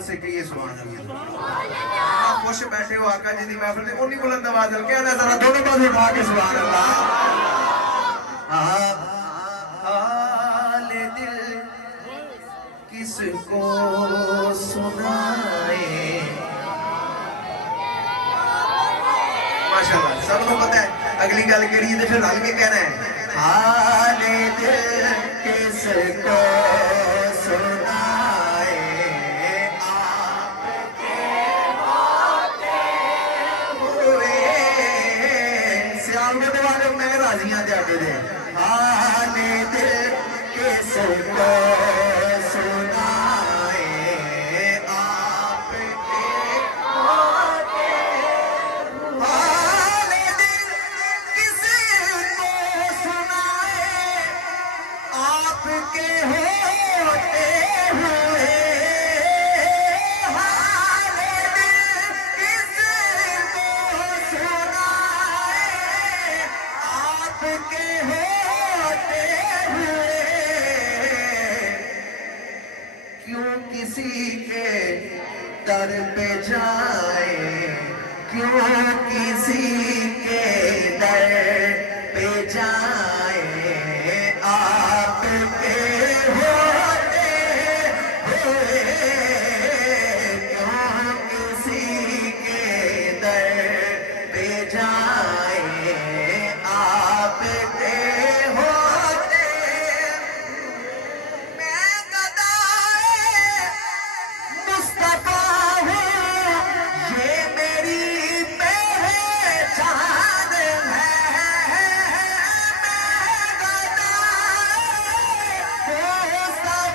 محبت سے کہیے سبحان اللہ. آپ خوش بیٹھے ہو آقا جی دی محفل میں انی بلند آواز میں کہنا ذرا دونوں بازو اٹھا کے سبحان اللہ. حال دل کس کو سنائے. ماشاءاللہ سب کو پتہ ہے اگلی گل کری ہے تو پھر رل کے کہنا ہے. حال دل کس کو سنائے آپ کے ہوتے ہوئے. سیال میں دوارے میں راضیاں جاتے دے. حال دل کس کو سنائے آپ کے ہوتے. حال دل کس کو سنائے آپ کے ہوتے ہوئے. حال دل کس کو سنائے آپ کے ہوتے ہوئے. کیوں کسی کے در پہ جائے, کیوں کسی کے در پہ جائے آپ کے ہوتے ہوئے. کیوں کسی کے در پہ جائے آپ کے ہوتے. میں گدائے مصطفیٰ ہوں یہ میری پہچان ہے. میں گدائے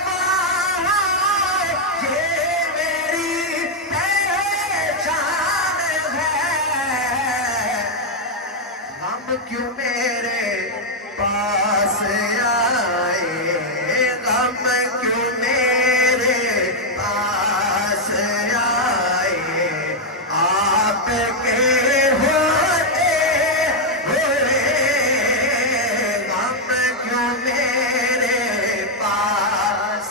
مصطفیٰ ہوں یہ میری پہچان ہے. غم کیوں میرے پاس آئے, غم کیوں میرے پاس آئے آپ کے ہوتے ہوئے. غم کیوں میرے پاس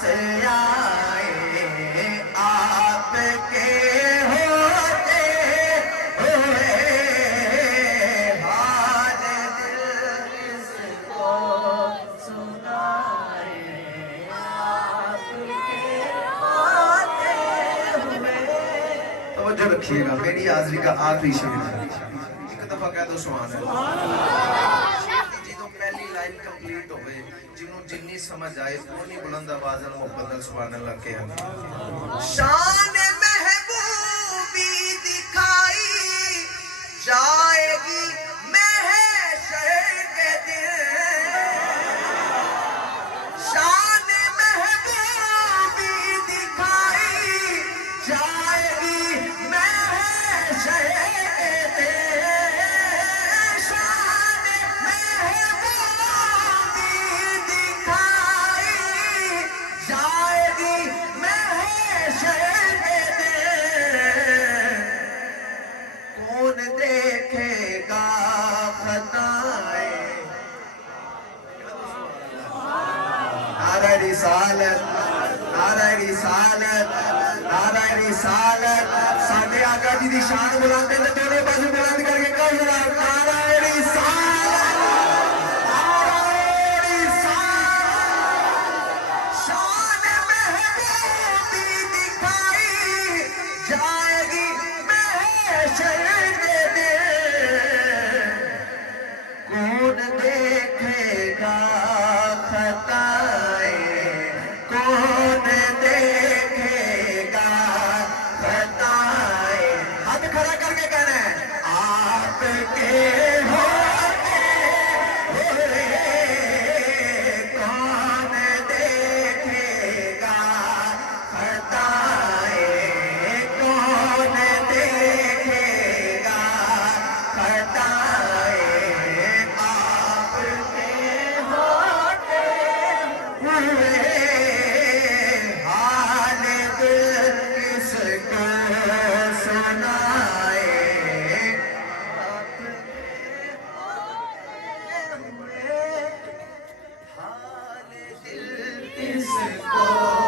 آئے آپ کے ہوتے ہوئے. حال دل کس کو سنائے آپ کے ہوتے ہوئے. توجہ رکھیے گا, میری حاضری کا آخری شعر ہے. ایک دفعہ کہہ دو سبحان اللہ. جدوں پہلی لائن کمپلیٹ ہوئے جنوں جنی سمجھ آئے اونی بلند آواز نال محبت نال سبحان اللہ کہنا. شان محبوبی دکھائی جائے گی محشر کے دن. شان محبوبی دکھائی جائے گی محشر کے دن. شان محبوبی دکھائی جائے گی محشر کے دن. کون دیکھے گا خطائیں. نعرہ رسالت, نعرہ رسالت, نعرہ رسالت. ساڈے آقا جی دی شان بلند ہے تے دونوں پاسے بلند کر کے کہو ذرا